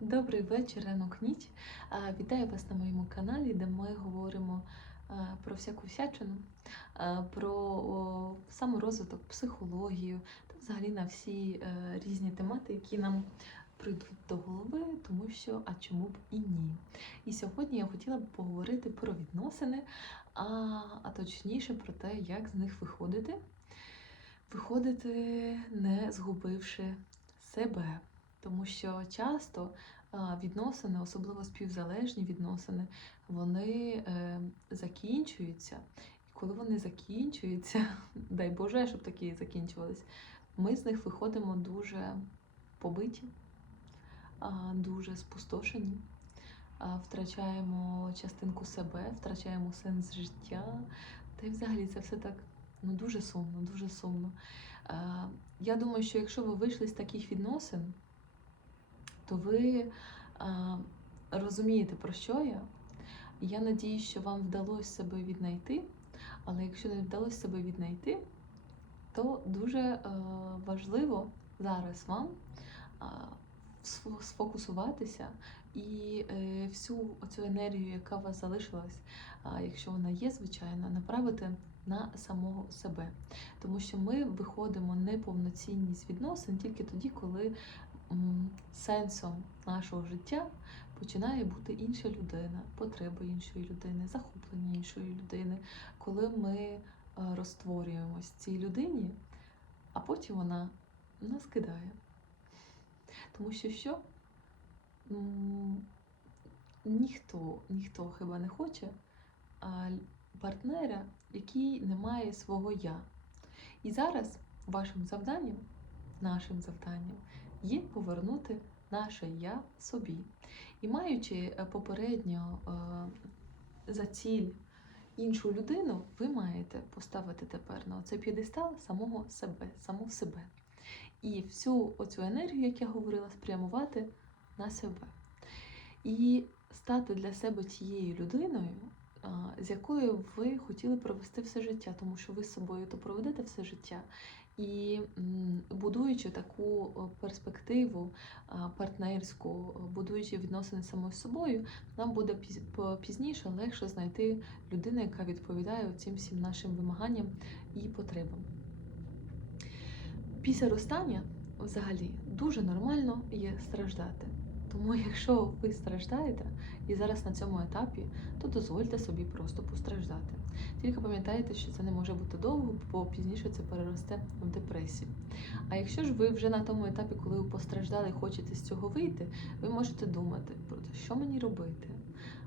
Добрий вечір, ранок ніч. Вітаю вас на моєму каналі, де ми говоримо про всяку всячину, про саморозвиток, психологію та взагалі на всі е, різні темати, які нам прийдуть до голови, тому що а чому б і ні. І сьогодні я хотіла б поговорити про відносини, а, а точніше про те, як з них виходити. Виходити, не згубивши себе. Тому що часто відносини, особливо співзалежні відносини, вони е, закінчуються. І коли вони закінчуються, дай Боже, щоб такі закінчувались, ми з них виходимо дуже побиті, дуже спустошені, втрачаємо частинку себе, втрачаємо сенс життя. Та й взагалі це все так ну, дуже сумно, дуже сумно. А, Я думаю, що якщо ви вийшли з таких відносин, то ви а, розумієте, про що я. Я надію, що вам вдалося себе віднайти, але якщо не вдалося себе віднайти, то дуже е, важливо зараз вам а, сфокусуватися і е, всю цю енергію, яка у вас залишилась, якщо вона є, звичайно, направити на самого себе. Тому що ми виходимо неповноцінні з відносин тільки тоді, коли сенсом нашого життя починає бути інша людина, потреби іншої людини, захоплення іншої людини, коли ми е, розтворюємось цій людині, а потім вона нас кидає. Тому що що? Ніхто, ніхто хіба не хоче партнера, який не має свого я. І зараз вашим завданням, нашим завданням, є повернути наше я собі. І маючи е, попередньо е, за ціль іншу людину, ви маєте поставити тепер на цей п'єдестал самого себе, саму себе. І всю оцю енергію, як я говорила, спрямувати на себе. І стати для себе тією людиною, з якою ви хотіли провести все життя, тому що ви з собою то проведете все життя. І будуючи таку перспективу партнерську, будуючи відносини самою собою, нам буде піз- пізніше легше знайти людину, яка відповідає цим всім нашим вимаганням і потребам. Після розстання взагалі дуже нормально є страждати. Тому якщо ви страждаєте і зараз на цьому етапі, то дозвольте собі просто постраждати. Тільки пам'ятайте, що це не може бути довго, бо пізніше це переросте в депресію. А якщо ж ви вже на тому етапі, коли ви постраждали хочете з цього вийти, ви можете думати про те, що мені робити.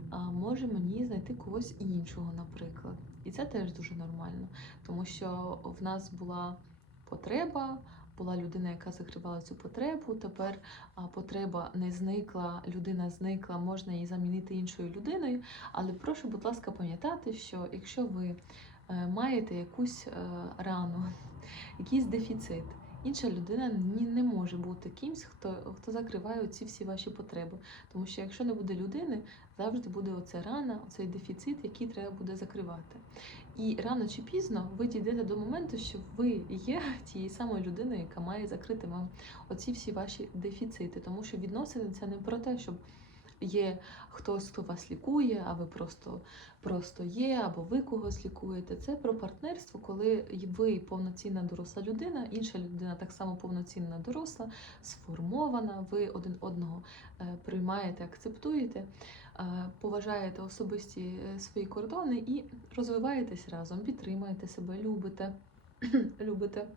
А може мені знайти когось іншого, наприклад. І це теж дуже нормально, тому що в нас була потреба, була людина, яка закривала цю потребу. Тепер потреба не зникла, людина зникла, можна її замінити іншою людиною. Але прошу, будь ласка, пам'ятати, що якщо ви е, маєте якусь е, рану, якийсь дефіцит, інша людина не може бути кимсь, хто, хто закриває ці всі ваші потреби. Тому що якщо не буде людини, завжди буде оця рана, оцей дефіцит, який треба буде закривати. І рано чи пізно ви дійдете до моменту, що ви є тією самою людиною, яка має закрити вам оці всі ваші дефіцити. Тому що відносини це не про те, щоб є хтось, хто вас лікує, а ви просто, просто є, або ви когось лікуєте. Це про партнерство, коли ви повноцінна доросла людина, інша людина так само повноцінна доросла, сформована, ви один одного е, приймаєте, акцептуєте е, поважаєте особисті е, свої кордони і розвиваєтесь разом, підтримуєте себе, любите, любите,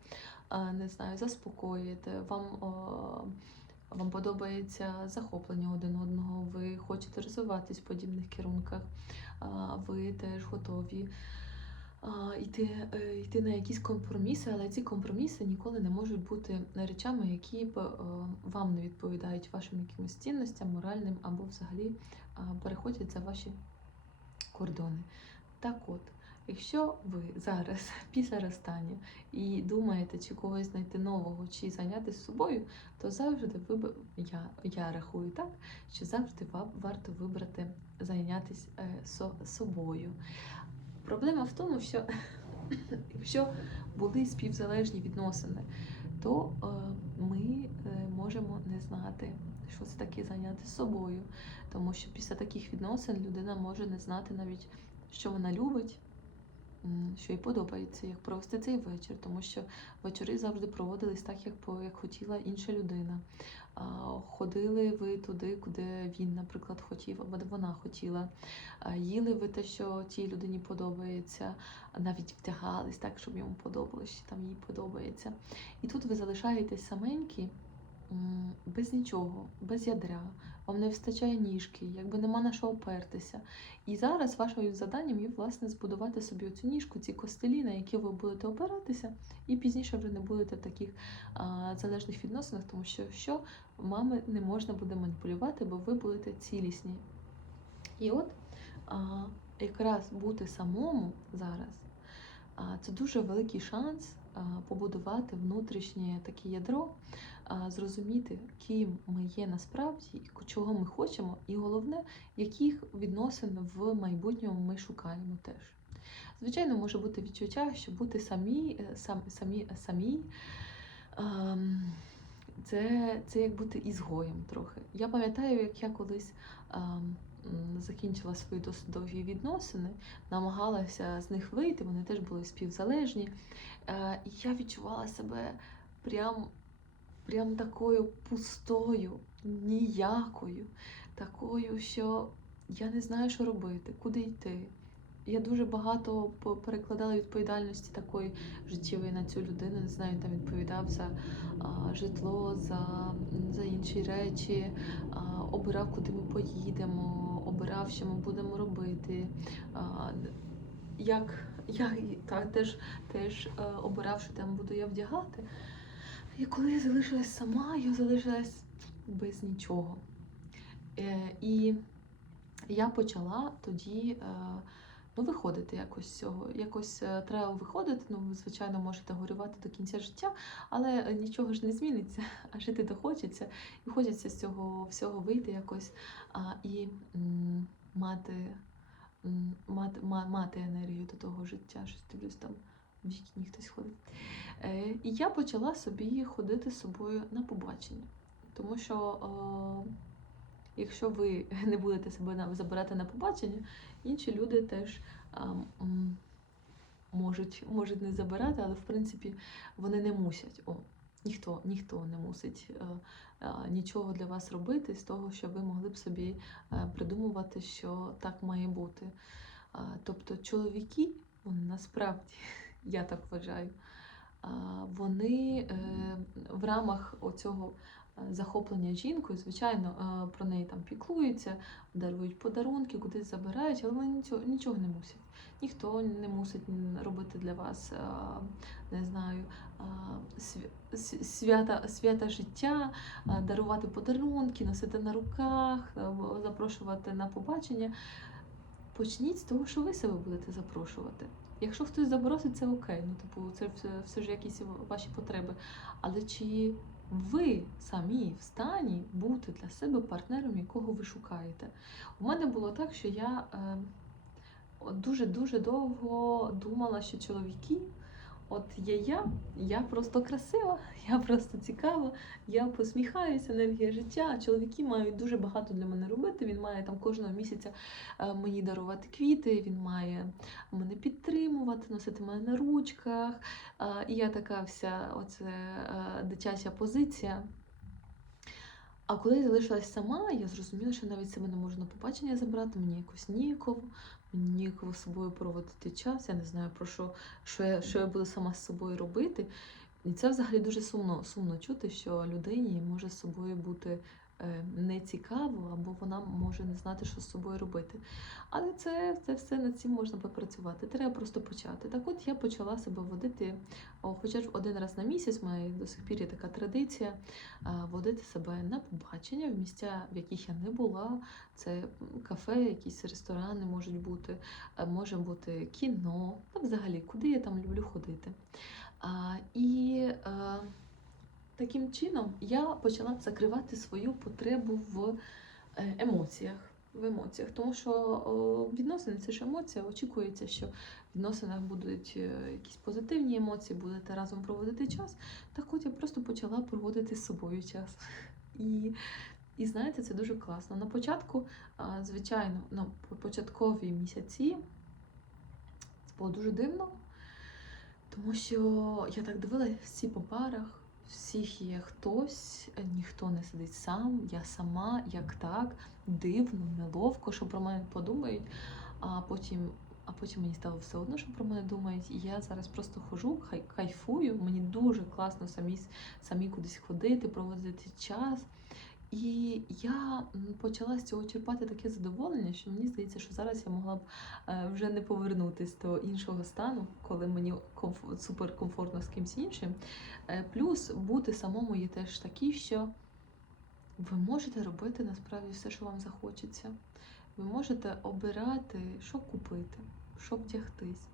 не знаю, заспокоюєте, вам, вам подобається захоплення один одного, ви хочете розвиватись в подібних керунках, ви теж готові. Йти, е, йти на якісь компроміси, але ці компроміси ніколи не можуть бути речами, які б е, вам не відповідають вашим якимось цінностям, моральним або взагалі переходять за ваші кордони. Так от, якщо ви зараз після розстання і думаєте, чи когось знайти нового, чи зайнятися собою, то завжди ви я, я рахую так, що завжди вам варто вибрати зайнятися е, со- собою. Проблема в тому, що якщо були співзалежні відносини, то е, ми е, можемо не знати що це таке зайняти собою. Тому що після таких відносин людина може не знати навіть, що вона любить, що їй подобається, як провести цей вечір, тому що вечори завжди проводились так, як, як хотіла інша людина. Ходили ви туди, куди він, наприклад, хотів, або вона хотіла. Їли ви те, що тій людині подобається, навіть вдягались так, щоб йому подобалось, чи там їй подобається. І тут ви залишаєтесь саменькі, без нічого, без ядра, вам не вистачає ніжки, якби нема на що опертися. І зараз вашим завданням є власне збудувати собі цю ніжку, ці костелі, на які ви будете опиратися, і пізніше вже не будете в таких а, залежних відносинах, тому що що мами не можна буде маніпулювати, бо ви будете цілісні. І от а, якраз бути самому зараз а, це дуже великий шанс побудувати внутрішнє таке ядро, зрозуміти, ким ми є насправді, чого ми хочемо, і головне, яких відносин в майбутньому ми шукаємо теж. Звичайно, може бути відчуття, що бути самі, е, сам, самі, самі це, це як бути ізгоєм трохи. Я пам'ятаю, як я колись закінчила свої досить довгі відносини, намагалася з них вийти, вони теж були співзалежні. Е, я відчувала себе прям, прям такою пустою, ніякою, такою, що я не знаю, що робити, куди йти. Я дуже багато перекладала відповідальності такої життєвої на цю людину. Не знаю, там відповідав за а, житло, за, за інші речі, а, обирав, куди ми поїдемо, обирав, що ми будемо робити. Як я так теж, теж е, обирав, що там буду я вдягати. І коли я залишилась сама, я залишилась без нічого. Е, і я почала тоді е, ну, виходити якось з цього. Якось е, треба виходити. Ну, ви, звичайно, можете горювати до кінця життя, але е, нічого ж не зміниться, а жити то хочеться. І хочеться з цього всього вийти якось а, і м, мати, мати, ма- мати енергію до того життя. Щось дивлюсь там. В вікні хтось ходить. Е, і я почала собі ходити з собою на побачення. Тому що е, якщо ви не будете себе забирати на побачення, інші люди теж можуть, можуть не забирати, але в принципі вони не мусять. О, ніхто, ніхто не мусить е, е, нічого для вас робити з того, що ви могли б собі е, придумувати, що так має бути. Тобто чоловіки, вони насправді, я так вважаю, вони в рамах оцього захоплення жінкою, звичайно, е, про неї там піклуються, дарують подарунки, кудись забирають, але вони нічого, нічого не мусять. Ніхто не мусить робити для вас, е, не знаю, е, свята, свята життя, дарувати подарунки, носити на руках, запрошувати на побачення. Почніть з того, що ви себе будете запрошувати. Якщо хтось запросить, це окей. Ну, типу, це все, все ж якісь ваші потреби. Але чи ви самі в стані бути для себе партнером, якого ви шукаєте? У мене було так, що я е, дуже-дуже довго думала, що чоловіки, от є я, я просто красива, я просто цікава, я посміхаюся, енергія життя. А чоловіки мають дуже багато для мене робити. Він має там кожного місяця е, мені дарувати квіти, він має мене підтримувати, носити мене на ручках. Е, І я така вся оце е, дитяча позиція. А коли я залишилась сама, я зрозуміла, що навіть себе не можу на побачення забрати, мені якось ніяково, ніяково з собою проводити час. Я не знаю про що, що я, що я буду сама з собою робити. І це взагалі дуже сумно, сумно чути, що людині може з собою бути е, нецікаво, або вона може не знати, що з собою робити. Але це, це все над цим можна попрацювати. Треба просто почати. Так от я почала себе водити, хоча ж один раз на місяць, мене до сих пір є така традиція водити себе на побачення в місця, в яких я не була. Це кафе, якісь ресторани можуть бути, е, може бути кіно, та взагалі, куди я там люблю ходити. А, і е, таким чином я почала закривати свою потребу в е, емоціях. В емоціях, тому що відносини це ж емоція. Очікується, що в відносинах будуть е, якісь позитивні емоції, будете разом проводити час. Так от я просто почала проводити з собою час. І І знаєте, це дуже класно. На початку, звичайно, на початкові місяці це було дуже дивно, тому що я так дивилася всі по парах, всіх є хтось, ніхто не сидить сам, я сама, як так, дивно, неловко, що про мене подумають, а потім. А потім мені стало все одно, що про мене думають, я зараз просто хожу, хай кайфую. Мені дуже класно самі, самі кудись ходити, проводити час. І я почала з цього черпати таке задоволення, що мені здається, що зараз я могла б е, вже не повернутися до іншого стану, коли мені комф- суперкомфортно з кимсь іншим. Е, Плюс бути самому є теж такий, що ви можете робити насправді все, що вам захочеться. Ви можете обирати, що купити, що вдягтись.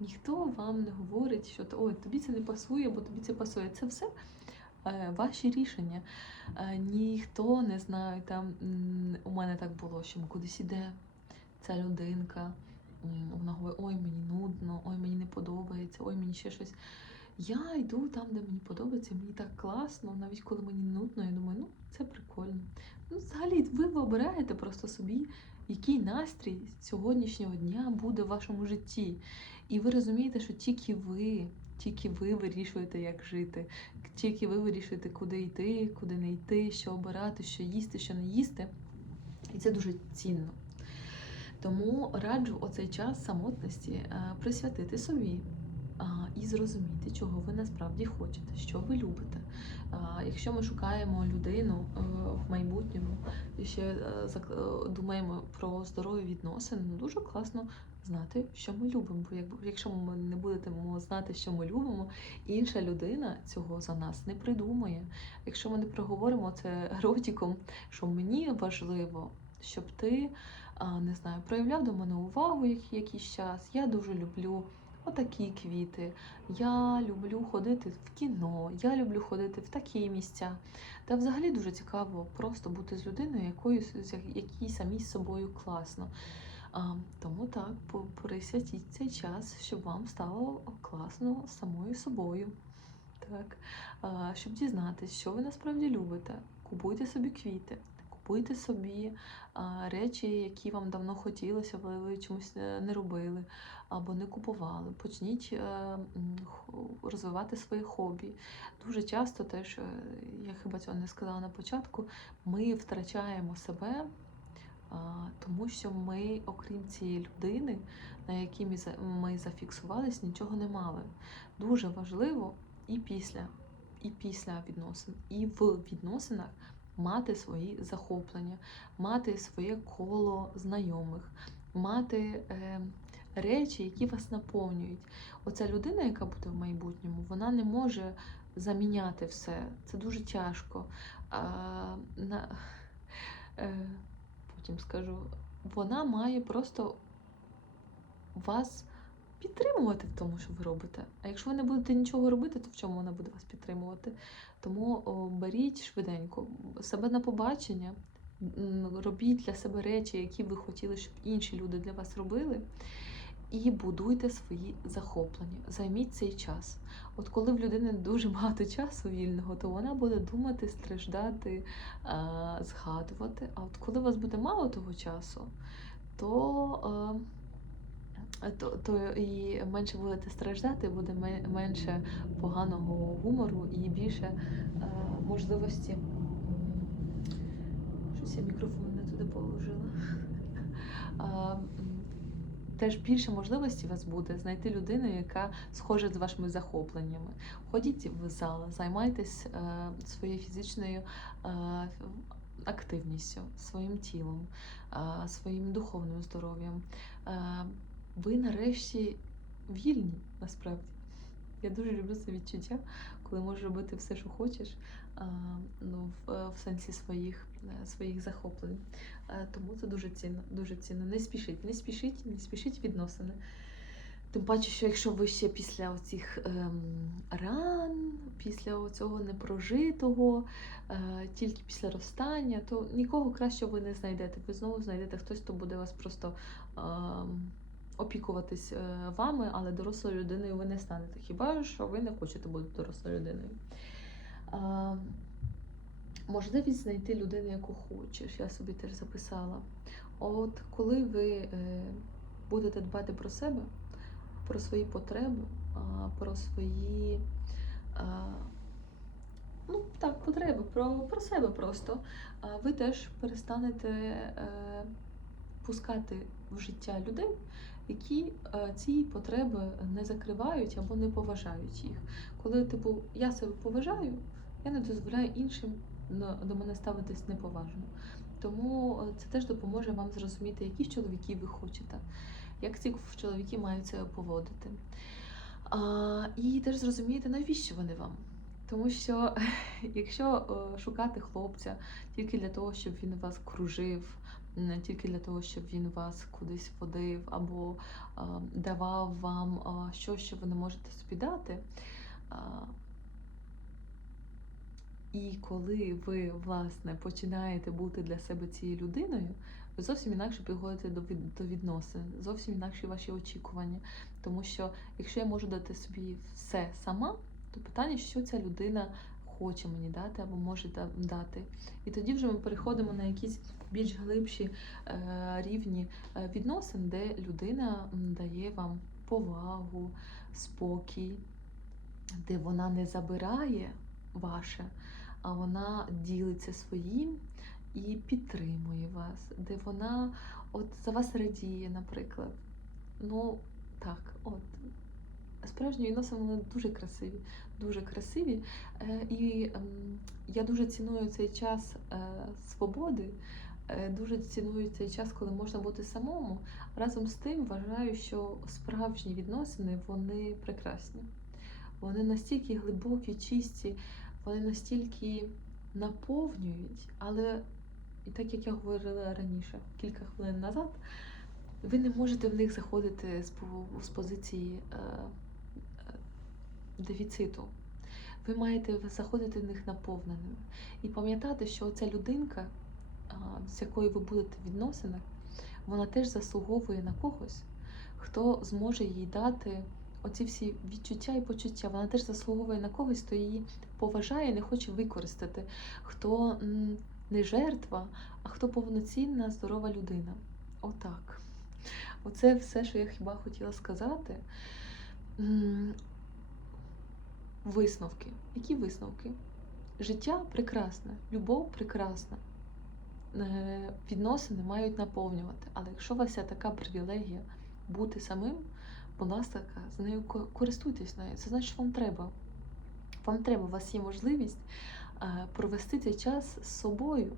Ніхто вам не говорить, що ой, тобі це не пасує, бо тобі це пасує. Це все ваші рішення. Е, ніхто не знає, там у мене так було, що кудись іде ця людинка. Вона говорить, ой, мені нудно, ой, мені не подобається, ой, мені ще щось. Я йду там, де мені подобається, мені так класно, навіть коли мені нудно, я думаю, ну це прикольно. Ну, взагалі, ви вибираєте просто собі, який настрій сьогоднішнього дня буде в вашому житті. І ви розумієте, що тільки ви, тільки ви вирішуєте, як жити, тільки ви вирішуєте, куди йти, куди не йти, що обирати, що їсти, що не їсти. І це дуже цінно. Тому раджу оцей час самотності е, присвятити собі і зрозуміти, чого ви насправді хочете, що ви любите. Якщо ми шукаємо людину е, в майбутньому і ще е, е, думаємо про здорові відносини, ну дуже класно знати, що ми любимо. Бо якщо ми не будемо знати, що ми любимо, інша людина цього за нас не придумає. Якщо ми не проговоримо це ротиком, що мені важливо, щоб ти не знаю, проявляв до мене увагу якийсь час. Я дуже люблю отакі квіти. Я люблю ходити в кіно, я люблю ходити в такі місця. Та взагалі дуже цікаво просто бути з людиною, якою якій самій з собою класно. А, тому так, присвятіть цей час, щоб вам стало класно самою собою. Так, а, щоб дізнатись, що ви насправді любите. Купуйте собі квіти, купуйте собі речі, які вам давно хотілося, але ви чомусь е, не робили або не купували. Почніть е, розвивати свої хобі. Дуже часто теж, е, я хіба цього не сказала на початку, ми втрачаємо себе. Тому що ми, окрім цієї людини, на якій ми зафіксувались, нічого не мали. Дуже важливо і після, і після відносин, і в відносинах мати свої захоплення, мати своє коло знайомих, мати е, речі, які вас наповнюють. Оця людина, яка буде в майбутньому, вона не може заміняти все. Це дуже тяжко. А, на, е, потім скажу, вона має просто вас підтримувати в тому, що ви робите. А якщо ви не будете нічого робити, то в чому вона буде вас підтримувати? Тому о, беріть швиденько себе на побачення, робіть для себе речі, які ви хотіли, щоб інші люди для вас робили. І будуйте свої захоплення. Займіть цей час. От коли в людини дуже багато часу вільного, то вона буде думати, страждати, згадувати. А от коли у вас буде мало того часу, то, е, то, то і менше будете страждати, буде менше поганого гумору і більше е, можливості. Щось я мікрофон не туди положила. Теж більше можливості у вас буде знайти людину, яка схожа з вашими захопленнями. Ходіть в зал, займайтесь е, своєю фізичною е, активністю, своїм тілом, е, своїм духовним здоров'ям. Е, ви нарешті вільні насправді. Я дуже люблю це відчуття, коли можеш робити все, що хочеш, ну, в, в сенсі своїх, е, своїх захоплень. Е, Тому це дуже цінно, дуже цінно. Не спішіть, не спішіть, не спішіть відносини. Тим паче, що якщо ви ще після оцих ем, ран, після цього непрожитого, е, тільки після розстання, то нікого кращого ви не знайдете. Ви знову знайдете хтось, хто буде вас просто ем, опікуватись е, вами, але дорослою людиною ви не станете. Хіба що ви не хочете бути дорослою людиною? Можливість знайти людину, яку хочеш. Я собі теж записала. От коли ви е, будете дбати про себе, про свої потреби, про свої. Ну, так, потреби, про, про себе просто. Ви теж перестанете е, пускати в життя людей, які е, ці потреби не закривають або не поважають їх. Коли, типу, я себе поважаю, я не дозволяю іншим до мене ставитись неповажно. Тому е, це теж допоможе вам зрозуміти, які ж чоловіки ви хочете, як ці чоловіки мають себе поводити. І теж зрозумієте, навіщо вони вам. Тому що якщо е, шукати хлопця тільки для того, щоб він вас кружив, не тільки для того, щоб він вас кудись водив або е, давав вам е, щось, що ви не можете собі дати. І коли ви, власне, починаєте бути для себе цією людиною, ви зовсім інакше підходите до відносин, зовсім інакші ваші очікування. Тому що якщо я можу дати собі все сама, то питання, що ця людина хоче мені дати або може дати. І тоді вже ми переходимо на якісь більш глибші е, рівні е, відносин, де людина дає вам повагу, спокій, де вона не забирає ваше, а вона ділиться своїм і підтримує вас, де вона от за вас радіє, наприклад. Ну, так, от. Справжні відносини вони дуже красиві, дуже красиві. Е, І ем, я дуже ціную цей час е, свободи, е, дуже ціную цей час, коли можна бути самому. Разом з тим вважаю, що справжні відносини вони прекрасні. Вони настільки глибокі, чисті, вони настільки наповнюють, але і так як я говорила раніше, кілька хвилин назад, ви не можете в них заходити з, по- з позиції дефіциту. Ви маєте заходити в них наповненими. І пам'ятати, що ця людинка, з якою ви будете в відносинах, вона теж заслуговує на когось, хто зможе їй дати оці всі відчуття і почуття. Вона теж заслуговує на когось, хто її поважає, і не хоче використати, хто не жертва, а хто повноцінна, здорова людина. Отак. Оце все, що я хіба хотіла сказати. Висновки. Які висновки? Життя прекрасне, любов прекрасна. Е, Відносини мають наповнювати. Але якщо у вас є така привілегія бути самим, будь ласка, з нею користуйтесь нею. Це значить, вам треба. Вам треба, у вас є можливість е, провести цей час з собою.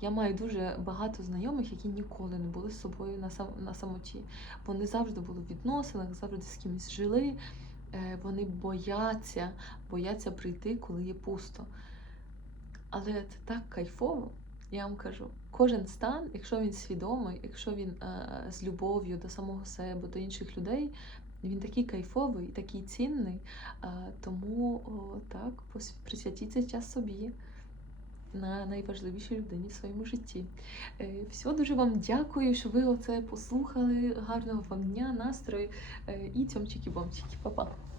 Я маю дуже багато знайомих, які ніколи не були з собою на самоті. Вони завжди були в відносинах, завжди з кимось жили. Е, Вони бояться, бояться прийти, коли є пусто. Але це так кайфово, я вам кажу. Кожен стан, якщо він свідомий, якщо він е, з любов'ю до самого себе, до інших людей, він такий кайфовий, такий цінний. Е, тому так, присвятіться час собі на найважливішій людині в своєму житті. Все, Всього дуже вам дякую, що ви оце послухали. Гарного вам дня, настрою е, і цьомчики-бомчики. Па-па!